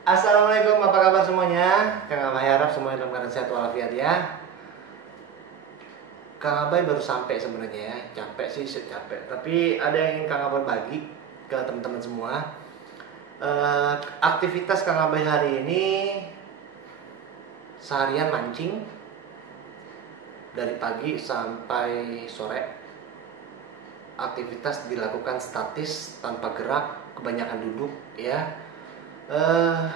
Assalamualaikum, apa kabar semuanya? Kang Abai harap semuanya dalam keadaan sehat walafiat ya. Kang Abai baru sampai sebenarnya ya, capek sih capek. Tapi ada yang ingin Kang Abai bagi ke teman-teman semua. Aktivitas Kang Abai hari ini seharian mancing dari pagi sampai sore. Aktivitas dilakukan statis tanpa gerak, kebanyakan duduk ya. Eh,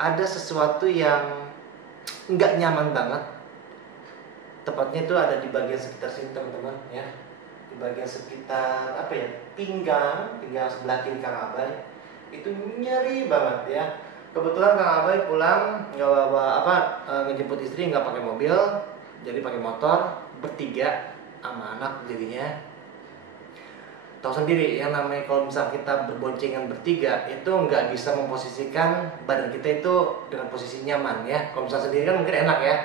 ada sesuatu yang nggak nyaman banget, tepatnya itu ada di bagian sekitar sini teman-teman ya, di bagian sekitar apa ya, pinggang sebelah kiri Kang Abai itu nyeri banget ya. Kebetulan Kang Abai pulang nggak bawa apa, ngejemput istri nggak pakai mobil, jadi pakai motor bertiga sama anak. Jadinya tahu sendiri yang namanya kalau misal kita berboncengan bertiga itu nggak bisa memposisikan badan kita itu dengan posisi nyaman ya. Kalau misal sendiri kan mungkin enak ya,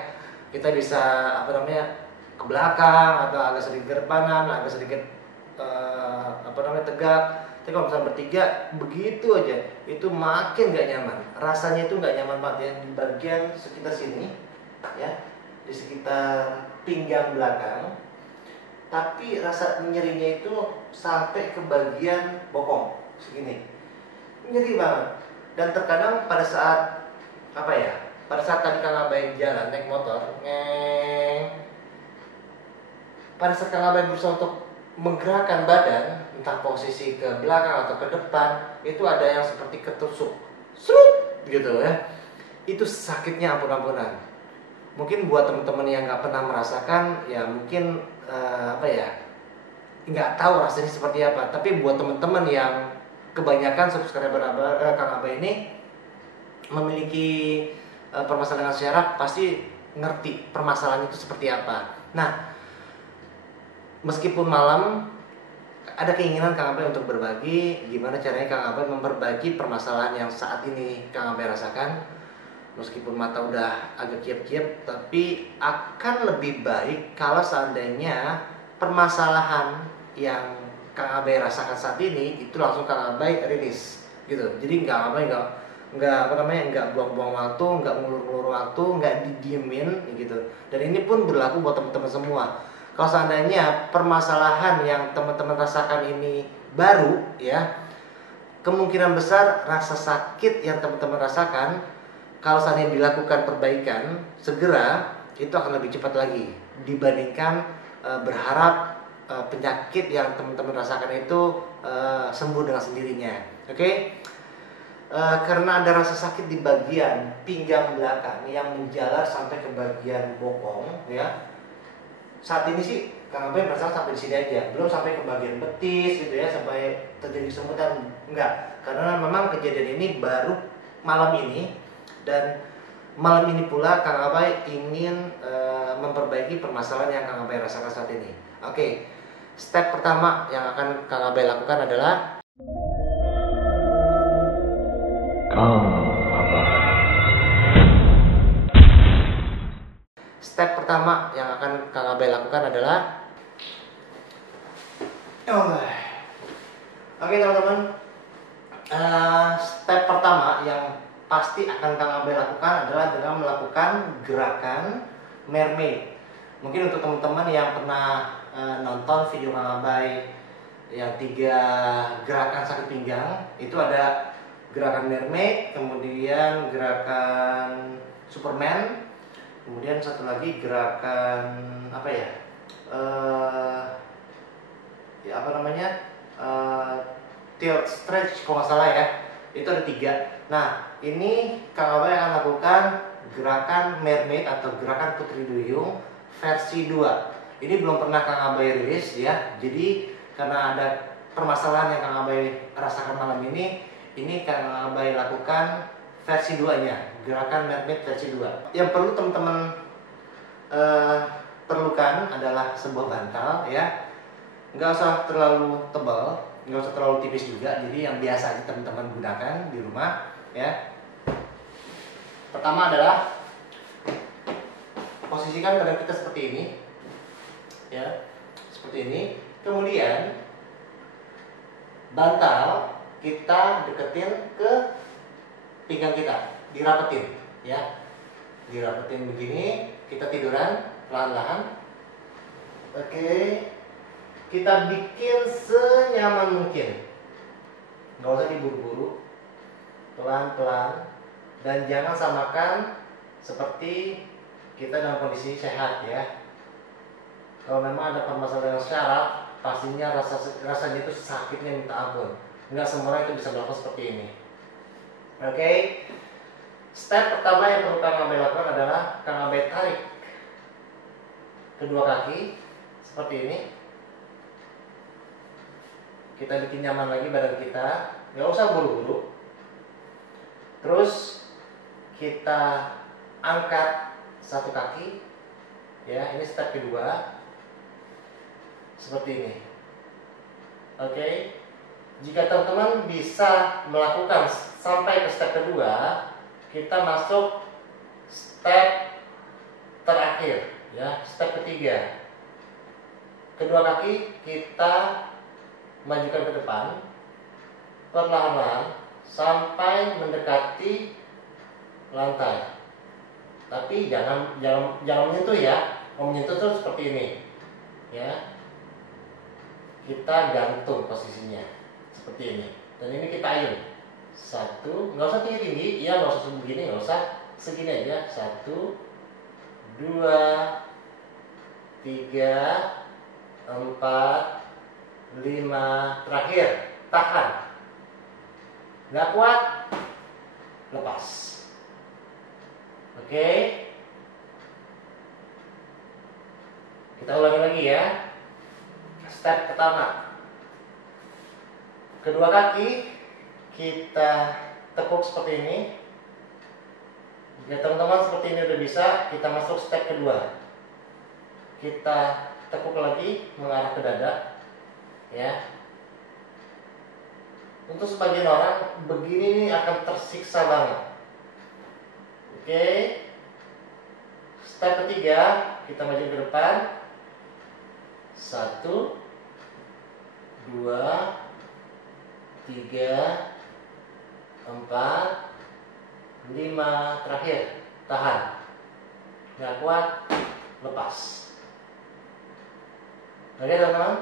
kita bisa apa namanya, ke belakang atau agak sedikit ke depanan, agak sedikit apa namanya, tegak. Tapi kalau misalnya bertiga begitu aja itu makin nggak nyaman, rasanya itu nggak nyaman banget ya di bagian sekitar sini ya, di sekitar pinggang belakang. Tapi rasa nyerinya itu sampai ke bagian bokong segini, nyeri banget. Dan terkadang pada saat apa ya, pada saat tadi Kang Abai jalan naik motor, pada saat Kang Abai berusaha untuk menggerakkan badan, entah posisi ke belakang atau ke depan, itu ada yang seperti ketusuk, serut gitu ya. Itu sakitnya ampun-ampunan. Mungkin buat teman-teman yang nggak pernah merasakan, ya mungkin apa ya, nggak tahu rasanya seperti apa. Tapi buat teman-teman yang kebanyakan subscriber Kang Abai ini memiliki permasalahan syaraf, pasti ngerti permasalahan itu seperti apa. Nah, meskipun malam ada keinginan Kang Abai untuk berbagi gimana caranya Kang Abai memperbaiki permasalahan yang saat ini Kang Abai rasakan. Meskipun mata udah agak kiep-kiep, tapi akan lebih baik kalau seandainya permasalahan yang Kang Abai rasakan saat ini itu langsung Kang Abai rilis gitu. Jadi Kang Abai nggak apa namanya, nggak buang-buang waktu, nggak ngulur-ngulur waktu, nggak didiemin gitu. Dan ini pun berlaku buat teman-teman semua. Kalau seandainya permasalahan yang teman-teman rasakan ini baru ya, kemungkinan besar rasa sakit yang teman-teman rasakan, kalau seandainya dilakukan perbaikan segera, itu akan lebih cepat lagi dibandingkan berharap penyakit yang teman-teman rasakan itu sembuh dengan sendirinya. Oke? Karena ada rasa sakit di bagian pinggang belakang yang menjalar sampai ke bagian bokong ya. Saat ini sih Kang Abai merasa sampai di sini aja, belum sampai ke bagian betis gitu ya, sampai terjadi kesemutan, enggak. Karena memang kejadian ini baru malam ini, dan malam ini pula Kang Abai ingin memperbaiki permasalahan yang Kang Abai rasakan saat ini. Oke, step pertama yang akan Kang Abai lakukan adalah step pertama yang akan Kang Abai lakukan adalah oke teman-teman, step pertama yang pasti akan Kang Abai lakukan adalah dengan melakukan gerakan mermaid. Mungkin untuk teman-teman yang pernah nonton video Kang Abai yang 3 gerakan sakit pinggang, itu ada gerakan mermaid, kemudian gerakan Superman, kemudian satu lagi gerakan apa ya, ya apa namanya, tilt stretch kalau nggak salah ya. Itu ada 3. Nah, ini Kang Abai akan lakukan gerakan mermaid atau gerakan putri duyung versi 2. Ini belum pernah Kang Abai rilis ya. Jadi karena ada permasalahan yang Kang Abai rasakan malam ini Kang Abai lakukan versi 2-nya, gerakan mermaid versi 2. Yang perlu teman-teman perlukan adalah sebuah bantal ya. Nggak usah terlalu tebal, nggak usah terlalu tipis juga, jadi yang biasa aja teman-teman gunakan di rumah ya. Pertama adalah posisikan badan kita seperti ini ya, seperti ini. Kemudian bantal kita deketin ke pinggang kita, dirapetin ya. Dirapetin begini, kita tiduran pelan-pelan. Oke. Kita bikin senyaman mungkin. Nggak usah diburu-buru. Pelan-pelan, dan jangan samakan seperti kita dalam kondisi sehat ya. Kalau memang ada permasalahan syaraf, pastinya rasanya itu sakitnya minta ampun. Nggak semua itu bisa melakukan seperti ini. Oke. Step pertama yang perlu Kang Abe lakukan adalah Kang Abe tarik kedua kaki seperti ini. Kita bikin nyaman lagi badan kita, nggak usah buru-buru. Terus kita angkat satu kaki, ya. Ini step kedua, seperti ini. Oke. Jika teman-teman bisa melakukan sampai ke step kedua, kita masuk step terakhir, ya. Step ketiga. Kedua kaki kita majukan ke depan, perlahan-lahan sampai mendekati lantai. Tapi jangan menyentuh ya. Kalau menyentuh tuh seperti ini, ya. Kita gantung posisinya seperti ini. Dan ini kita ayun. Satu, nggak usah tinggi-tinggi, ya, nggak usah begini, nggak usah segini aja. 1, 2, 3, 4, 5, terakhir tahan. Nggak kuat, lepas. Oke. Kita ulangi lagi ya. Step pertama, kedua kaki kita tekuk seperti ini. Jika teman-teman seperti ini udah bisa, kita masuk step kedua. Kita tekuk lagi mengarah ke dada, ya. Untuk sebagian orang begini nih akan tersiksa banget. Oke. Step ketiga, kita maju ke depan. 1, 2, 3, 4, 5, terakhir tahan. Nggak kuat, lepas. Oke teman-teman,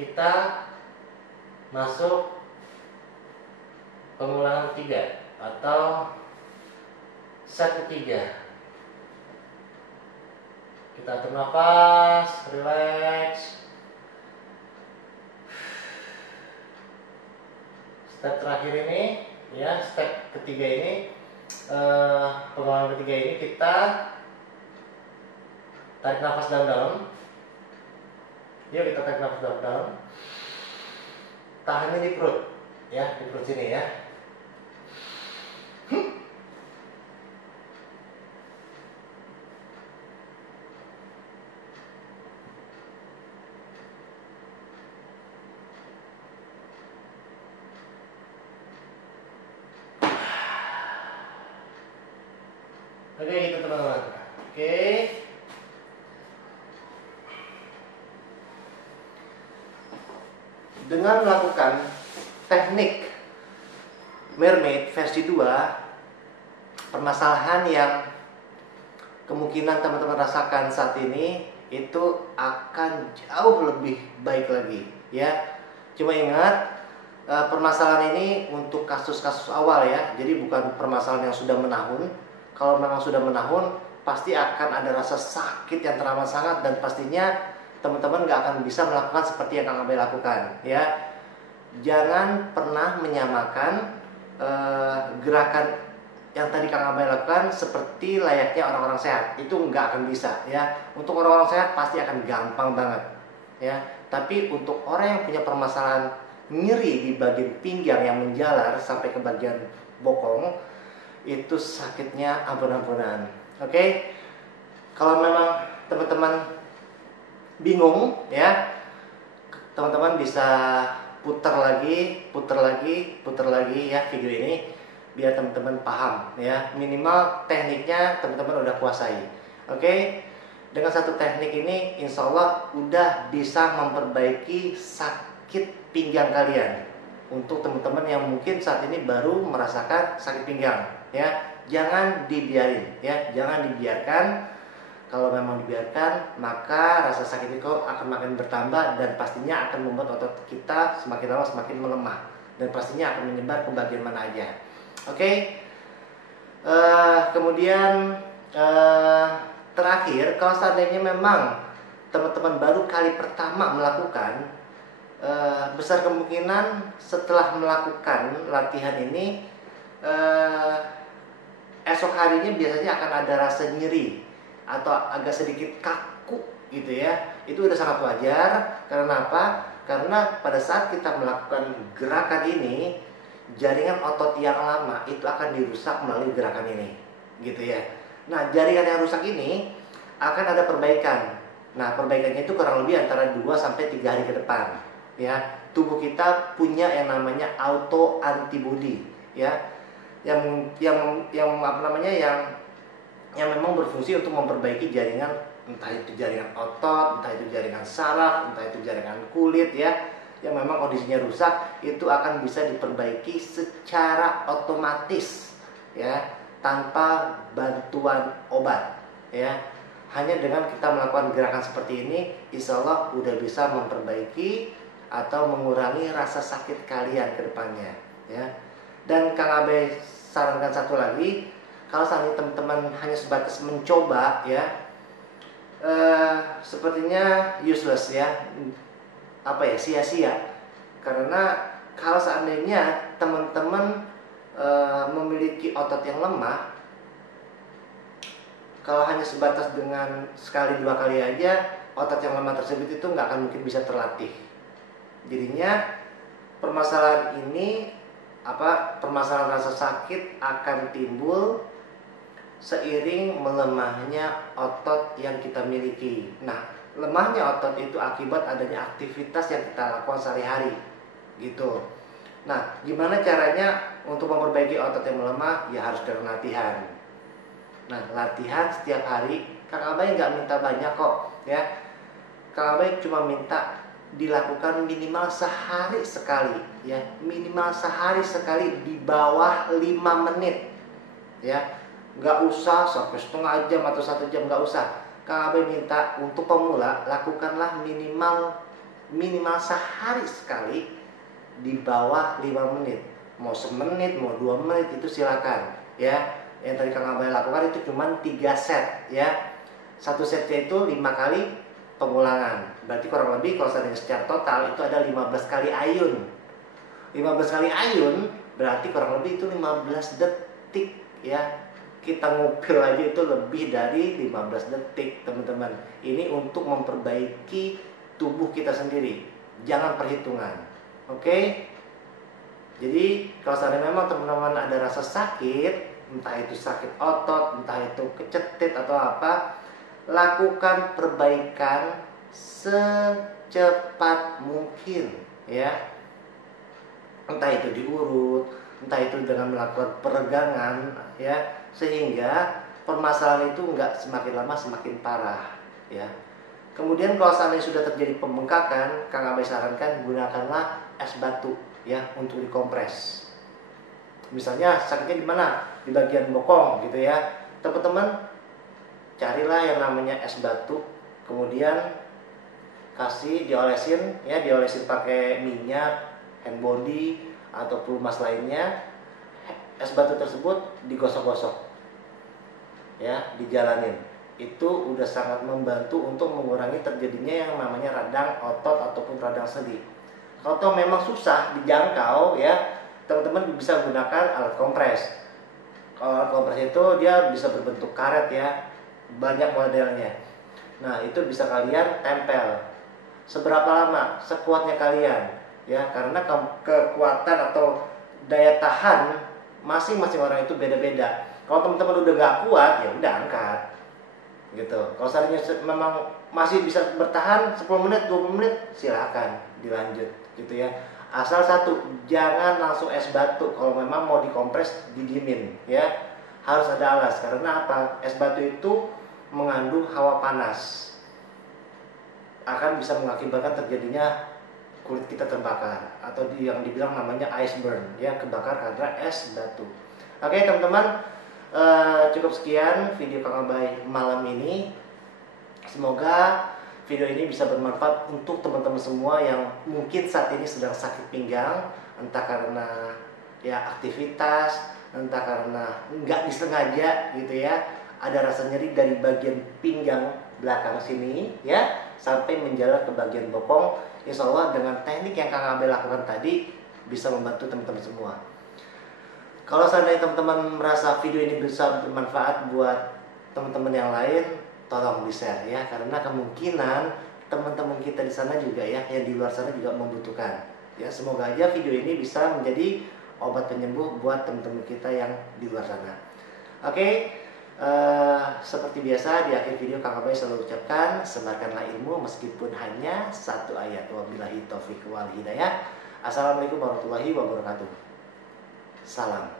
kita masuk pengulangan ketiga atau set ketiga. Kita atur nafas, relax. Step terakhir ini, ya, step ketiga ini, pengulangan ketiga ini kita tarik nafas dalam-dalam. Yuk kita tarik nafas dalam-dalam. Tahannya di perut, ya, di perut sini ya. Oke, gitu teman-teman. Oke. Dengan melakukan teknik mermaid versi 2, permasalahan yang kemungkinan teman-teman rasakan saat ini itu akan jauh lebih baik lagi, ya. Cuma ingat, permasalahan ini untuk kasus-kasus awal ya. Jadi bukan permasalahan yang sudah menahun. Kalau memang sudah menahun, pasti akan ada rasa sakit yang teramat sangat, dan pastinya teman-teman gak akan bisa melakukan seperti yang Kang Abe lakukan, ya. Jangan pernah menyamakan gerakan yang tadi Kang Abe lakukan seperti layaknya orang-orang sehat. Itu nggak akan bisa, ya. Untuk orang-orang sehat pasti akan gampang banget, ya. Tapi untuk orang yang punya permasalahan nyeri di bagian pinggang yang menjalar sampai ke bagian bokong, itu sakitnya ampun-ampunan. Oke. Kalau memang teman-teman bingung, ya, teman-teman bisa putar lagi ya video ini biar teman-teman paham, ya. Minimal tekniknya teman-teman udah kuasai. Oke. Dengan satu teknik ini insya Allah udah bisa memperbaiki sakit pinggang kalian, untuk teman-teman yang mungkin saat ini baru merasakan sakit pinggang, ya. Jangan dibiarin, ya, jangan dibiarkan. Kalau memang dibiarkan, maka rasa sakit itu akan makin bertambah dan pastinya akan membuat otot kita semakin lama semakin melemah dan pastinya akan menyebar ke bagian mana aja. Oke. Kemudian terakhir, kalau seandainya memang teman-teman baru kali pertama melakukan, besar kemungkinan setelah melakukan latihan ini, esok harinya biasanya akan ada rasa nyeri atau agak sedikit kaku gitu ya. Itu udah sangat wajar. Karena apa? Karena pada saat kita melakukan gerakan ini, jaringan otot yang lama itu akan dirusak melalui gerakan ini, gitu ya. Nah, jaringan yang rusak ini akan ada perbaikan. Nah, perbaikannya itu kurang lebih antara 2 sampai 3 hari ke depan, ya. Tubuh kita punya yang namanya auto antibody, ya. Yang apa namanya? Yang memang berfungsi untuk memperbaiki jaringan, entah itu jaringan otot, entah itu jaringan saraf, entah itu jaringan kulit, ya, yang memang kondisinya rusak, itu akan bisa diperbaiki secara otomatis, ya, tanpa bantuan obat, ya. Hanya dengan kita melakukan gerakan seperti ini, insya Allah udah bisa memperbaiki atau mengurangi rasa sakit kalian ke depannya, ya. Dan Kang Abe sarankan satu lagi, kalau seandainya teman-teman hanya sebatas mencoba, ya, sepertinya useless, ya, sia-sia. Karena kalau seandainya teman-teman memiliki otot yang lemah, kalau hanya sebatas dengan sekali 2 kali aja, otot yang lemah tersebut itu nggak akan mungkin bisa terlatih. Jadinya permasalahan rasa sakit akan timbul seiring melemahnya otot yang kita miliki. Nah, lemahnya otot itu akibat adanya aktivitas yang kita lakukan sehari-hari, gitu. Nah, gimana caranya untuk memperbaiki otot yang melemah? Ya harus dengan latihan. Nah, latihan setiap hari. Kang Abai nggak minta banyak kok, ya. Kang Abai cuma minta dilakukan minimal sehari sekali, ya. Minimal sehari sekali di bawah 5 menit, ya. Nggak usah sampai setengah jam atau 1 jam, nggak usah. Kang Abai minta untuk pemula lakukanlah minimal sehari sekali di bawah 5 menit. Mau semenit, mau 2 menit itu silakan, ya. Yang tadi Kang Abai lakukan itu cuma 3 set, ya. Satu setnya itu 5 kali pengulangan. Berarti kurang lebih kalau seandainya secara total itu ada 15 kali ayun. 15 kali ayun berarti kurang lebih itu 15 detik, ya. Kita ngupil aja itu lebih dari 15 detik, teman-teman. Ini untuk memperbaiki tubuh kita sendiri, jangan perhitungan. Oke? Jadi kalau seandainya memang teman-teman ada rasa sakit, entah itu sakit otot, entah itu kecetit atau apa, lakukan perbaikan secepat mungkin, ya. Entah itu diurut, entah itu dengan melakukan peregangan, ya, sehingga permasalahan itu nggak semakin lama semakin parah, ya. Kemudian kalau seandainya sudah terjadi pembengkakan, Kang Abai sarankan gunakanlah es batu, ya, untuk dikompres. Misalnya sakitnya di mana? Di bagian bokong, gitu ya. Teman-teman carilah yang namanya es batu, kemudian diolesin, ya, diolesin pakai minyak, hand body atau pelumas lainnya. Es batu tersebut digosok-gosok, ya, dijalanin. Itu udah sangat membantu untuk mengurangi terjadinya yang namanya radang otot ataupun radang sendi. Kalau memang susah dijangkau, ya, teman-teman bisa gunakan alat kompres. Kalau alat kompres itu dia bisa berbentuk karet, ya, banyak modelnya. Nah, itu bisa kalian tempel. Seberapa lama? Sekuatnya kalian, ya, karena kekuatan atau daya tahan masing-masing orang itu beda-beda. Kalau teman-teman udah gak kuat, ya udah angkat, gitu. Kalau seandainya memang masih bisa bertahan 10 menit, 20 menit, silakan dilanjut, gitu ya. Asal satu, jangan langsung es batu. Kalau memang mau dikompres, didiemin, ya. Harus ada alas. Karena apa? Es batu itu mengandung hawa panas, akan bisa mengakibatkan terjadinya kulit kita terbakar atau yang dibilang namanya ice burn, ya, kebakar karena es batu. Oke teman-teman, cukup sekian video Kang Abai malam ini. Semoga video ini bisa bermanfaat untuk teman-teman semua yang mungkin saat ini sedang sakit pinggang, entah karena ya aktivitas, entah karena nggak disengaja gitu ya, ada rasa nyeri dari bagian pinggang belakang sini ya sampai menjalar ke bagian bokong. Insya Allah dengan teknik yang Kang Abai lakukan tadi bisa membantu teman-teman semua. Kalau seandainya teman-teman merasa video ini bisa bermanfaat buat teman-teman yang lain, tolong di-share ya, karena kemungkinan teman-teman kita di sana juga ya, yang di luar sana juga membutuhkan. Ya, semoga aja video ini bisa menjadi obat penyembuh buat teman-teman kita yang di luar sana. Oke, seperti biasa di akhir video Kang Abai selalu ucapkan, sebarkanlah ilmu meskipun hanya satu ayat. Wabillahi taufiq wal hidayah. Assalamualaikum warahmatullahi wabarakatuh. Salam.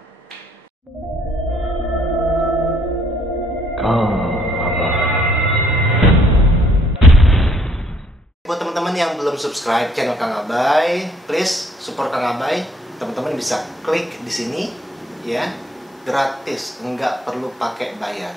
Buat teman-teman yang belum subscribe channel Kang Abai, please support Kang Abai. Teman-teman bisa klik di sini ya, gratis, nggak perlu pakai bayar.